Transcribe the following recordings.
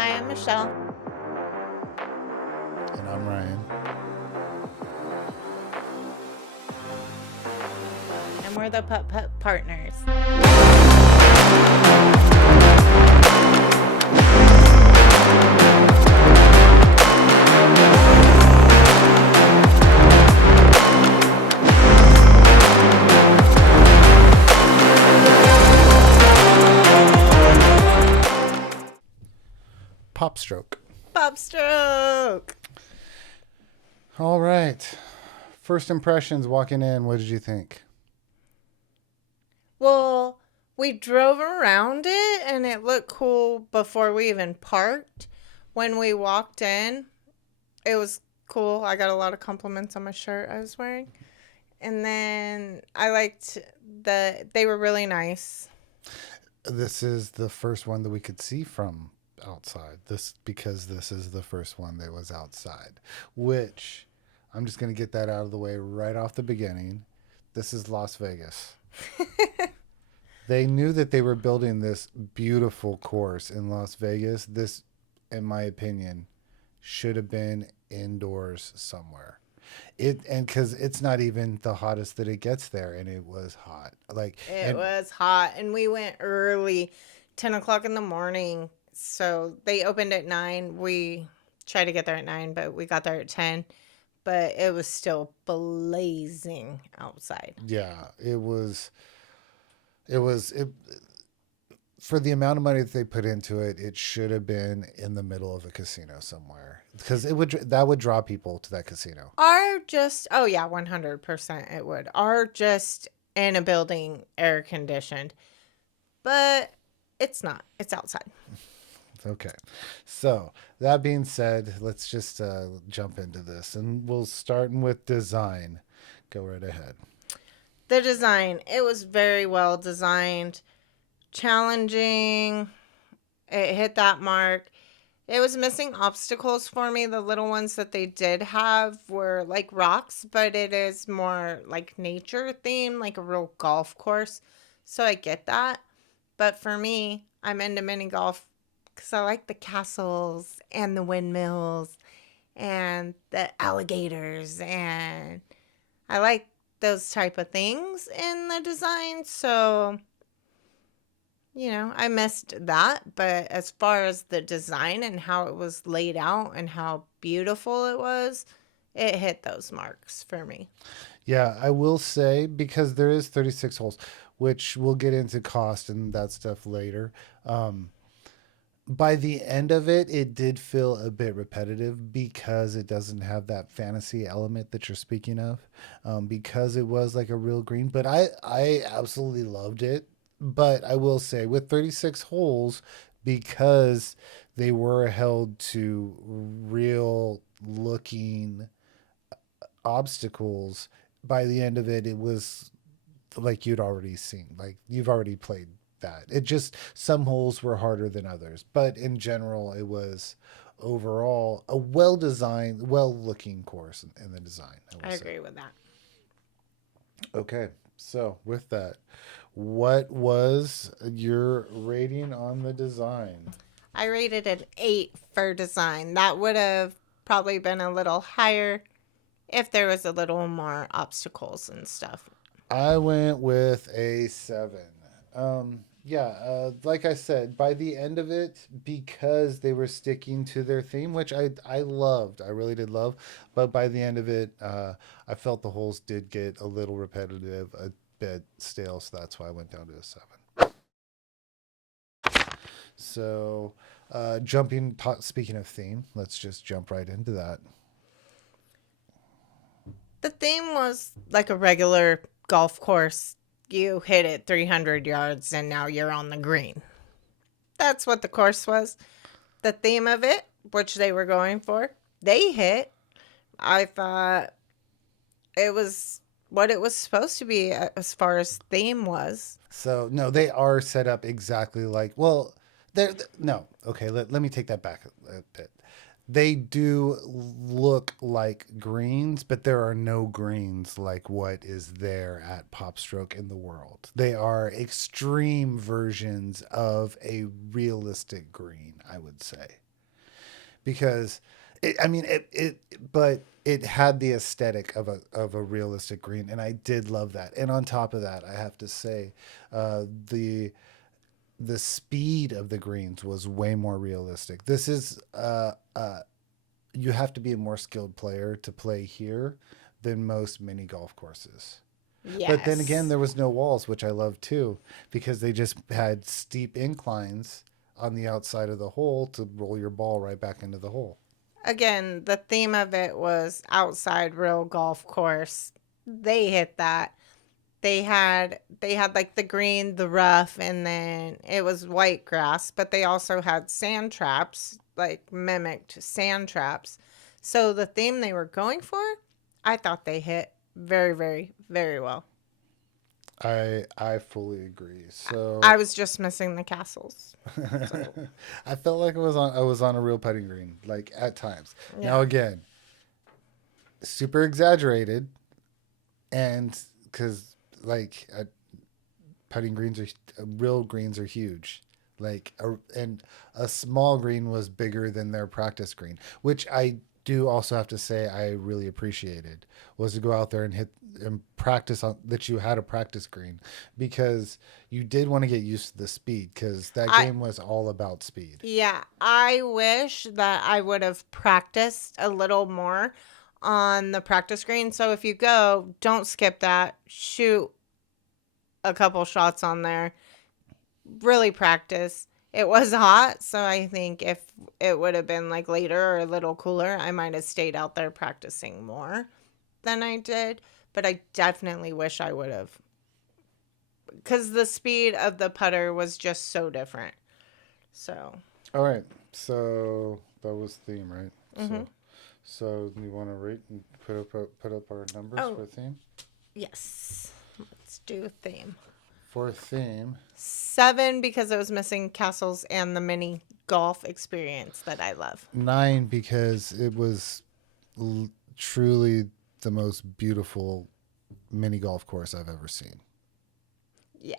Hi, I'm Michelle. And I'm Ryan. And we're the Putt-Putt Partners. PopStroke. PopStroke! All right. First impressions walking in, what did you think? Well, we drove around it and it looked cool before we even parked. When we walked in, it was cool. I got a lot of compliments on my shirt I was wearing. And then I liked they were really nice. This is the first one that we could see from outside. Because this is the first one that was outside, which I'm just going to get that out of the way right off the beginning. This is Las Vegas. They knew that they were building this beautiful course in Las Vegas. This, in my opinion, should have been indoors somewhere. And because it's not even the hottest that it gets there, and it was hot. It And was hot and we went early, 10 o'clock in the morning. So they opened at 9. We tried to get there at 9, but we got there at 10. But it was still blazing outside. yeah, it for the amount of money that they put into it. It should have been in the middle of a casino somewhere because that would draw people to that casino. Oh yeah, 100% it would. Are just in a building air conditioned. But it's not. It's outside. Okay, so that being said, let's just jump into this, and we'll start with design. Go right ahead. The design, it was very well designed, challenging. It hit that mark. It was missing obstacles for me. The little ones that they did have were like rocks, but it is more like nature theme, like a real golf course. So I get that. But for me, I'm into mini golf because I like the castles and the windmills and the alligators, and I like those type of things in the design. So I missed that, but as far as the design and how it was laid out and how beautiful it was, it hit those marks for me. Yeah, I will say because there is 36 holes, which we'll get into cost and that stuff later. Um, by the end of it, it did feel a bit repetitive because it doesn't have that fantasy element that you're speaking of. Because it was like a real green, but I absolutely loved it. But I will say with 36 holes, because they were held to real looking obstacles, by the end of it, it was like you'd already seen, like you've already played that. It just, some holes were harder than others, but in general, it was overall a well designed, well looking course in the design, I I will say. agree with that. Okay, so with that, what was your rating on the design? I rated it 8 for design. That would have probably been a little higher if there was a little more obstacles and stuff. I went with a 7. Yeah, like I said, by the end of it, because they were sticking to their theme, which I loved, I really did love, but by the end of it, I felt the holes did get a little repetitive, a bit stale, so that's why I went down to a 7. So, speaking of theme, let's just jump right into that. The theme was like a regular golf course. You hit it 300 yards and now you're on the green. That's what the course was. The theme of it, which they were going for, they hit. I thought it was what it was supposed to be as far as theme was. So no, they are set up exactly like, well, no. Okay, let me take that back a bit. They do look like greens, but there are no greens like what is there at PopStroke in the world. They are extreme versions of a realistic green, I would say. because I mean but it had the aesthetic of a realistic green, and I did love that. And on top of that, I have to say, uh, the the speed of the greens was way more realistic. This is you have to be a more skilled player to play here than most mini golf courses. But then again, Yes. there was no walls, which I love too, because they just had steep inclines on the outside of the hole to roll your ball right back into the hole. Again, the theme of it was outside real golf course. They hit that. They had like the green, the rough, and then it was white grass, but they also had sand traps, like mimicked sand traps. So the theme they were going for, I thought they hit very, very, very well. I fully agree. I So was just missing the castles. So I felt like I was on a real putting green, like at times. Now yeah. again, super exaggerated, and because like putting greens are real greens are huge. And a small green was bigger than their practice green, which I do also have to say I really appreciated, was to go out there and hit and practice on that. You had a practice green because you did want to get used to the speed, because that I game was all about speed. Yeah, I wish that I would have practiced a little more on the practice screen. So if you go, don't skip that. Shoot a couple shots on there. Really practice. It was hot, so I think if it would have been like later or a little cooler, I might have stayed out there practicing more than I did. But I definitely wish I would have, because the speed of the putter was just so different. So, All right, so that was theme, right? mm-hmm. So you want to rate and put up our numbers Oh, for theme? yes. Let's do a theme. For theme, 7 because it was missing castles and the mini golf experience that I love. 9 because it was truly the most beautiful mini golf course I've ever seen. Yeah.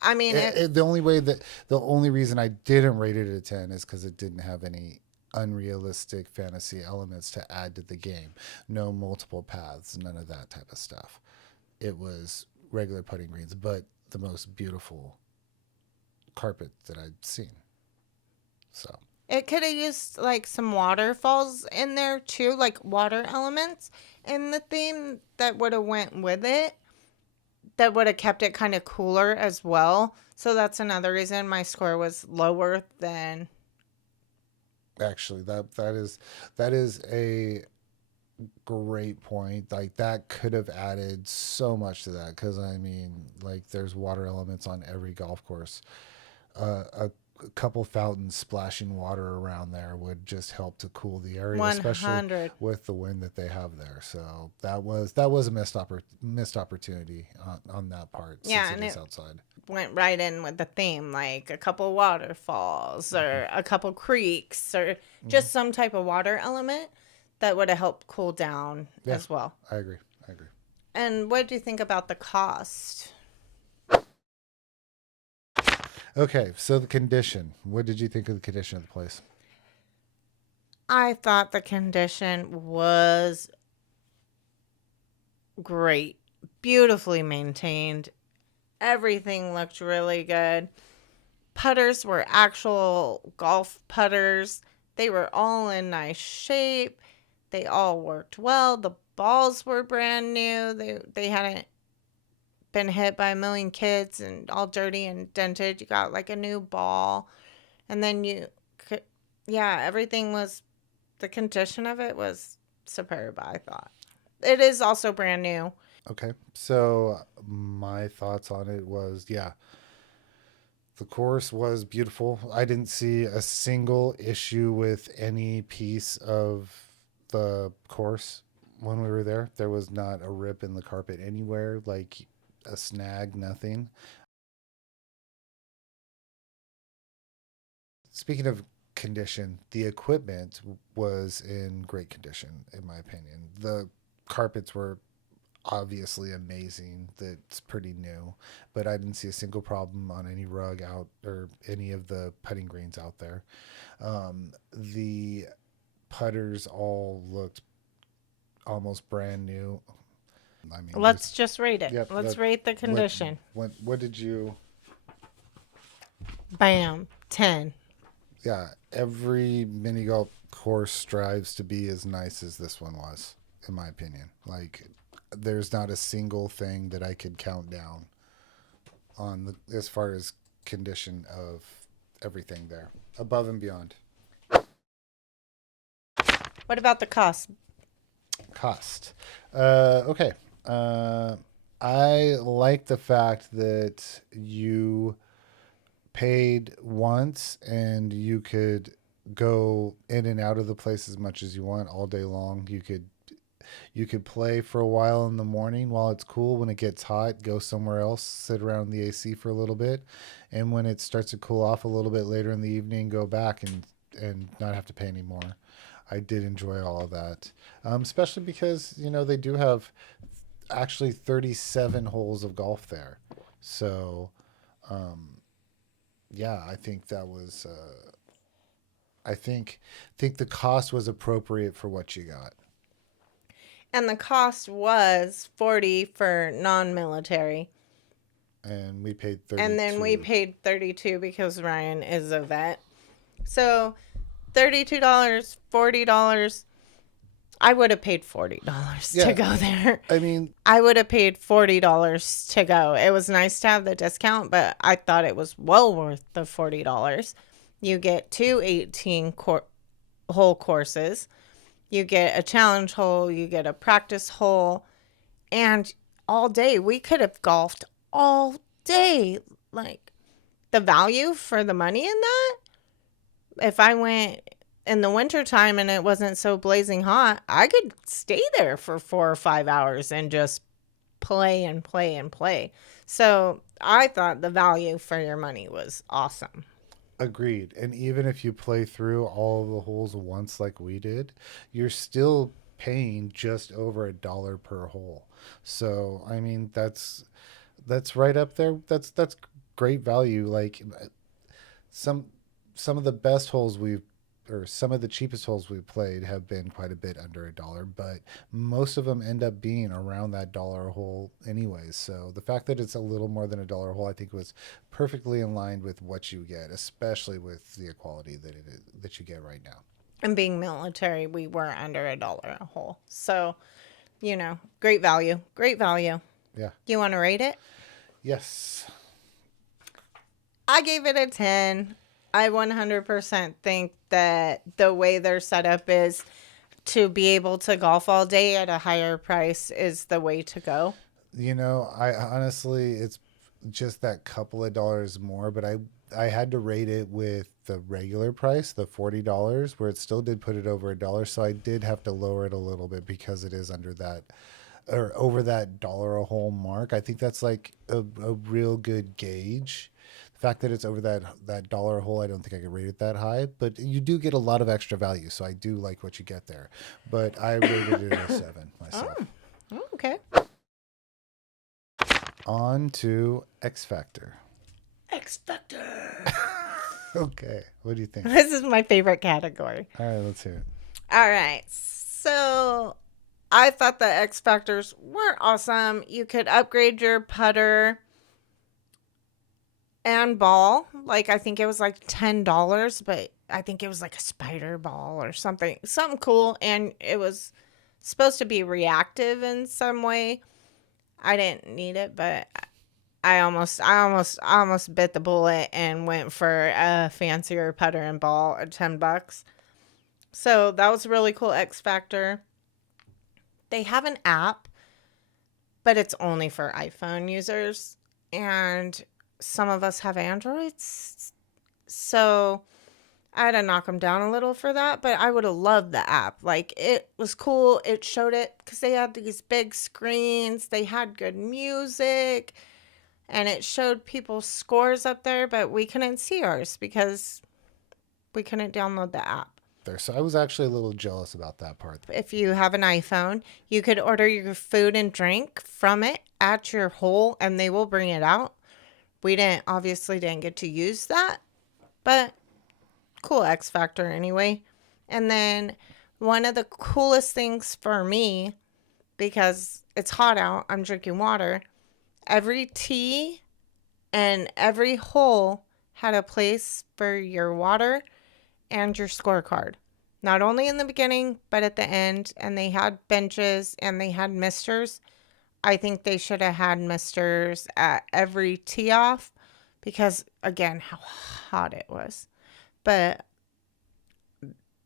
I mean, The only reason I didn't rate it a 10 is because it didn't have any unrealistic fantasy elements to add to the game. No multiple paths, none of that type of stuff. It was regular putting greens, but the most beautiful carpet that I'd seen. So, it could have used like some waterfalls in there too, like water elements in the theme that would have went with it. That would have kept it kind of cooler as well. So that's another reason my score was lower than. actually, that is a great point. Like that could have added so much to that, because I mean, like there's water elements on every golf course. A couple fountains splashing water around there would just help to cool the area, especially 100. with the wind that they have there. So a missed opportunity on that part, since Yeah, it and is it outside. went right in with the theme, like a couple waterfalls or a couple creeks or Hmm. just some type of water element that would have helped cool down Yeah, as well. I agree. I agree. And what do you think about the cost? Okay, so the condition. What did you think of the condition of the place? I thought the condition was great, beautifully maintained. Everything looked really good. Putters were actual golf putters. They were all in nice shape. They all worked well. The balls were brand new. They hadn't been hit by a million kids and all dirty and dented. You got like a new ball. And then you could, yeah, everything was, the condition of it was superb, I thought. It is also brand new. Okay, so my thoughts on it was, yeah, the course was beautiful. I didn't see a single issue with any piece of the course when we were there. There was not a rip in the carpet anywhere, like a snag, nothing. Speaking of condition, the equipment was in great condition, in my opinion. The carpets were obviously amazing. That's pretty new, but I didn't see a single problem on any rug out or any of the putting greens out there. The putters all looked almost brand new. I mean, Let's just rate it. yep. Let's rate the What, condition. what did you? Bam. 10. Yeah, every mini golf course strives to be as nice as this one was, in my opinion. Like, there's not a single thing that I could count down on as far as condition of everything there, above and beyond. What about the cost? Cost. Okay. I like the fact that you paid once and you could go in and out of the place as much as you want all day long. You could play for a while in the morning while it's cool. When it gets hot, go somewhere else, sit around the AC for a little bit, and when it starts to cool off a little bit later in the evening, go back and not have to pay anymore. I did enjoy all of that, especially because they do have actually 37 holes of golf there. So, yeah, I think that was. I think the cost was appropriate for what you got. And the cost was 40 for non-military. And we paid 32. And then we paid 32 because Ryan is a vet. So $32, $40. I would have paid $40 to go there. I mean, I would have paid $40 to go. It was nice to have the discount, but I thought it was well worth the $40. You get two 18-hole courses. You get a challenge hole. You get a practice hole. And all day, we could have golfed all day. Like, the value for the money in that, if I went in the wintertime and it wasn't so blazing hot, I could stay there for 4 or 5 hours and just play and play and play. So I thought the value for your money was awesome. agreed. And even if you play through all of the holes once like we did, you're still paying just over $1 per hole. So, I mean, that's right up there. That's great value. Like, some some of the best holes or some of the cheapest holes we've played have been quite a bit under $1, but most of them end up being around that dollar a hole anyways. So the fact that it's a little more than $1 a hole, I think, was perfectly in line with what you get, especially with the equality that you get right now. And being military, we were under $1 a hole. So, great value. Great value. Yeah. You want to rate it? Yes. I gave it a 10. I 100% think that the way they're set up is to be able to golf all day at a higher price is the way to go. I honestly, it's just that couple of dollars more, but I had to rate it with the regular price, the $40, where it still did put it over $1. So I did have to lower it a little bit because it is under that or over that dollar a hole mark. I think that's like a real good gauge. The fact that it's over that dollar a hole, I don't think I could rate it that high, but you do get a lot of extra value. So I do like what you get there, but I rated it a 7 myself. Oh, okay. On to X Factor. X Factor. Okay. What do you think? This is my favorite category. All right, let's hear it. All right. So I thought the X Factors were awesome. You could upgrade your putter and ball. Like, I think it was like $10, but I think it was like a spider ball or something cool. And it was supposed to be reactive in some way. I didn't need it, but I almost bit the bullet and went for a fancier putter and ball at $10. So that was a really cool X Factor. They have an app, but it's only for iPhone users, and some of us have Androids. So I had to knock them down a little for that, but I would have loved the app. Like, it was cool. It showed it because they had these big screens. They had good music, and it showed people's scores up there, but we couldn't see ours because we couldn't download the app. So I was actually a little jealous about that part. If you have an iPhone, you could order your food and drink from it at your hole, and they will bring it out. We obviously didn't get to use that, but cool X Factor anyway. And then One of the coolest things for me, because it's hot out, I'm drinking water. Every tee and every hole had a place for your water and your scorecard. Not only in the beginning, but at the end. And they had benches and they had misters. I think they should have had misters at every tee off because, again, how hot it was. But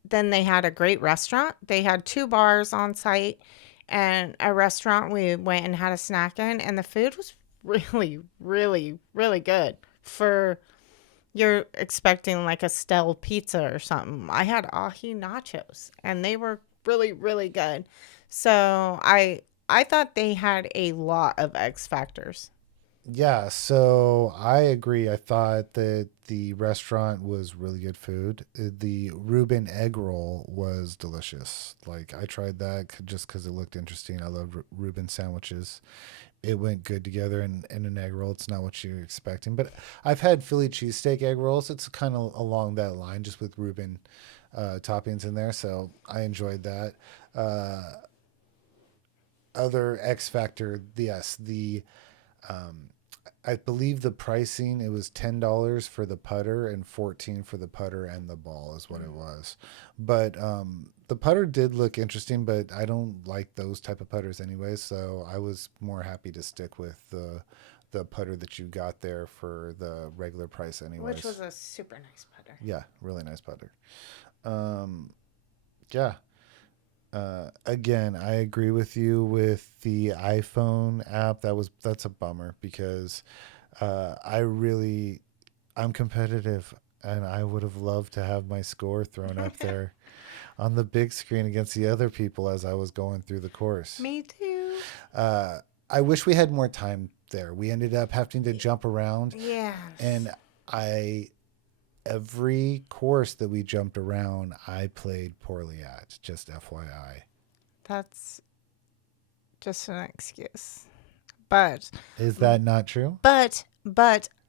then they had a great restaurant. They had 2 bars on site and a restaurant we went and had a snack in. And the food was really, really, really good for you're expecting like a stale pizza or something. I had ahi nachos and they were really, really good. So I thought they had a lot of X factors. Yeah, so I agree. I thought that the restaurant was really good food. The Reuben egg roll was delicious. Like I tried that just because it looked interesting. I love Reuben sandwiches. It went good together in an egg roll. It's not what you're expecting, but I've had Philly cheesesteak egg rolls. It's kind of along that line, just with Reuben toppings in there. So I enjoyed that. Uh, Other X factor, yes, the um, I believe the pricing, it was $10 for the putter and 14 for the putter and the ball is what it was. But the putter did look interesting, but I don't like those type of putters anyway, so I was more happy to stick with the putter that you got there for the regular price Which anyways. was a super nice putter. Yeah, really nice putter. Um yeah, again, I agree with you with the iPhone app. That's a bummer because I really I'm competitive and I would have loved to have my score thrown up there on the big screen against the other people as I was going through the course. Me too. Uh, I wish we had more time there. We ended up having to jump around, Yes. and I every course that we jumped around, I played poorly at. Just FYI. That's just an excuse. But Is that not true? but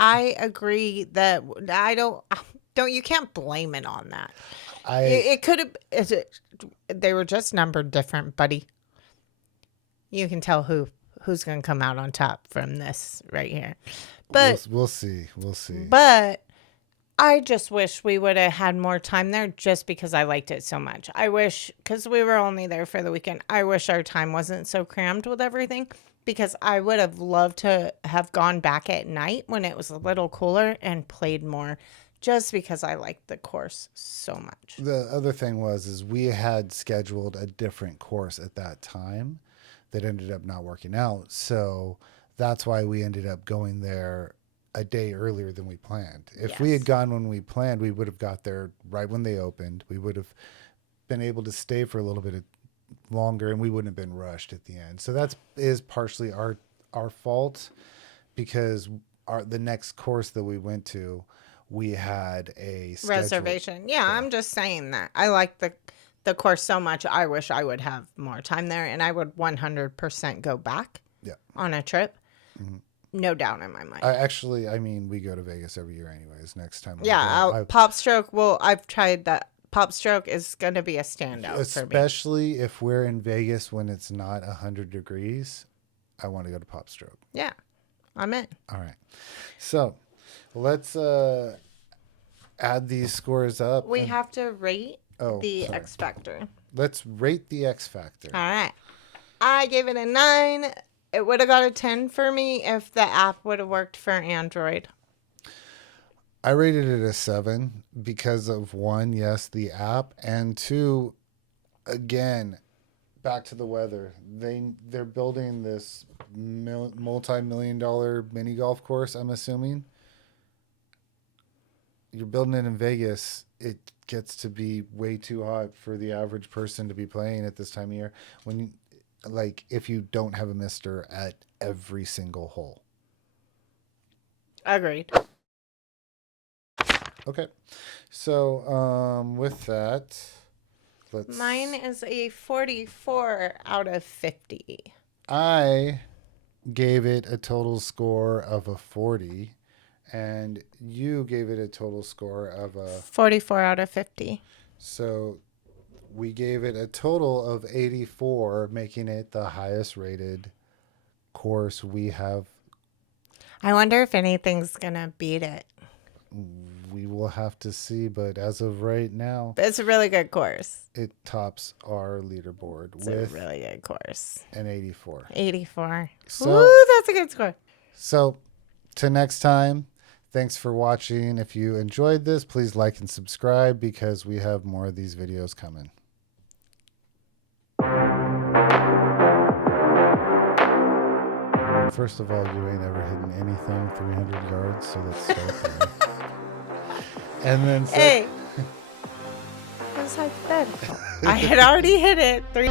I agree that I don't you can't blame it on that. I It could have they were just numbered different, buddy. You can tell who's going to come out on top from this right here. But we'll see. We'll see. but I just wish we would have had more time there just because I liked it so much. I wish, because we were only there for the weekend, I wish our time wasn't so crammed with everything because I would have loved to have gone back at night when it was a little cooler and played more just because I liked the course so much. The other thing is we had scheduled a different course at that time that ended up not working out. So that's why we ended up going there a day earlier than we planned. If we had Yes. gone when we planned, we would have got there right when they opened. We would have been able to stay for a little bit longer and we wouldn't have been rushed at the end. So that is partially our fault because the next course that we went to, we had a schedule. Reservation. Yeah, Yeah. I'm just saying that. I like the course so much. I wish I would have more time there and I would 100% go back Yeah. on a trip. Mm-hmm. No doubt in my mind. I mean, we go to Vegas every year, anyways. Next time, Yeah, PopStroke. Well, I've tried that. PopStroke is going to be a standout for me. especially if we're in Vegas when it's not 100 degrees. I want to go to PopStroke. Yeah, I'm in. All right, so let's add these scores up. We have to rate Oh, the sorry. X Factor. Let's rate the X Factor. All right. I gave it a 9. It would have got a 10 for me if the app would have worked for Android. I rated it a 7 because of one, yes, the app, and two, again, back to the weather. They're building this multi-million-dollar mini golf course. I'm assuming you're building it in Vegas. It gets to be way too hot for the average person to be playing at this time of year. Like if you don't have a mister at every single hole. Agreed. Okay, so with that, Mine is a 44 out of 50. I gave it a total score of a 40, and you gave it a total score of a. 44 out of 50. So we gave it a total of 84, making it the highest rated course we have. I wonder if anything's going to beat it. We will have to see, but as of right now, It's a really good course. it tops our leaderboard It's with a really good course. an 84. 84. So, Ooh, that's a good score. So, to next time, thanks for watching. If you enjoyed this, please like and subscribe because we have more of these videos coming. First of all, you ain't ever hitting anything 300 yards, so let's start there. And then Hey, it was hypothetical. I had already hit it 3